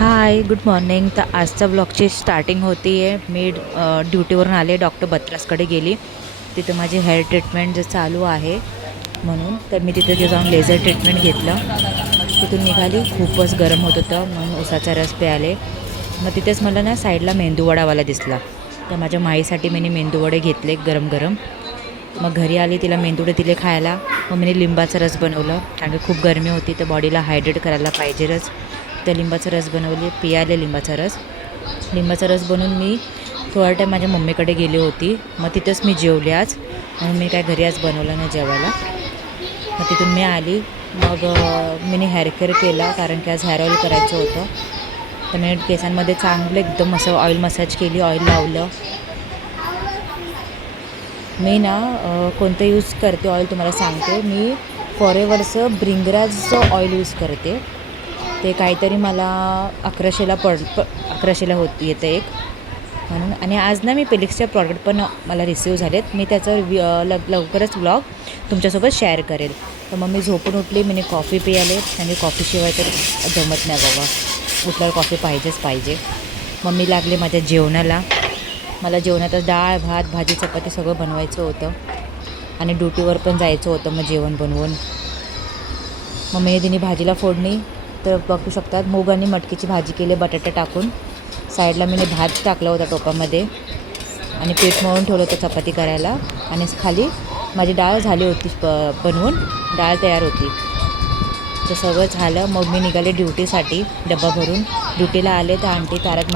हाय, good morning. तर आजचा ब्लॉगची starting होती आहे. मी ड्युटीवरून आले, डॉक्टर बत्रासकडे गेली. तिथं माझी हेअर ट्रीटमेंट जे चालू आहे म्हणून. तर मी तिथे जाऊन लेझर ट्रीटमेंट घेतलं. तिथून निघाली, खूपच गरम होत होतं म्हणून उसाचा रस प्यायले. मग तिथेच मला ना साईडला मेंदूवडावाला दिसला. तर माझ्या माईसाठी मी मेंदूवडे घेतले गरम गरम. मग घरी आली, तिला मेंदूवडे दिले खायला. मग मी लिंबाचा रस बनवलं, कारण की खूप गरमी होती तर बॉडीला हायड्रेट करायला पाहिजेच. तर लिंबाचा रस बनवली, पियाले लिंबाचा रस बनवून मी थोडा टाईम माझ्या मम्मीकडे गेली होती. मग तिथंच मी जेवले आज, म्हणून मी काय घरी आज बनवलं नाही जेवायला. मग तिथून मी आली. मग मी हेअर केअर केला, कारण की आज हेअर ऑइल करायचं होतं. तर मी केसांमध्ये चांगलं एकदम असं ऑइल मसाज केली, ऑइल लावलं. मी ना कोणतं यूज करते ऑइल तुम्हाला सांगते. मी फॉरेवरचं ब्रिंगराजचं ऑइल यूज करते. ते काहीतरी मला 1100ला येतं एक म्हणून. आणि आज ना मी पेलिक्सचे प्रॉडक्ट पण मला रिसीव झालेत. मी त्याचं लवकरच व्लॉग तुमच्यासोबत शेअर करेल. तर मग मी झोपून उठली, मी कॉफी पियाले. आणि कॉफीशिवाय तर जमत नाही बाबा, उठल्यावर कॉफी पाहिजे. मग मी लागले माझ्या जेवणाला. मला जेवणातच डाळ, भात, भाजी, चपाती सगळं बनवायचं होतं. आणि ड्युटीवर पण जायचं होतं मग जेवण बनवून. मग मी तिने भाजीला फोडणी तर बघू शकतात, मूग आणि मटकीची भाजी केली बटाटा टाकून. साईडला मी भात टाकला होता टोपामध्ये आणि पीठ मळून ठेवलं होतं चपाती करायला. आणि खाली माझी डाळ झाली होती बनवून, डाळ तयार होती. तर सगळं झालं. मग मी निघाले ड्युटीसाठी डबा भरून. ड्युटीला आले तर आंटी तारक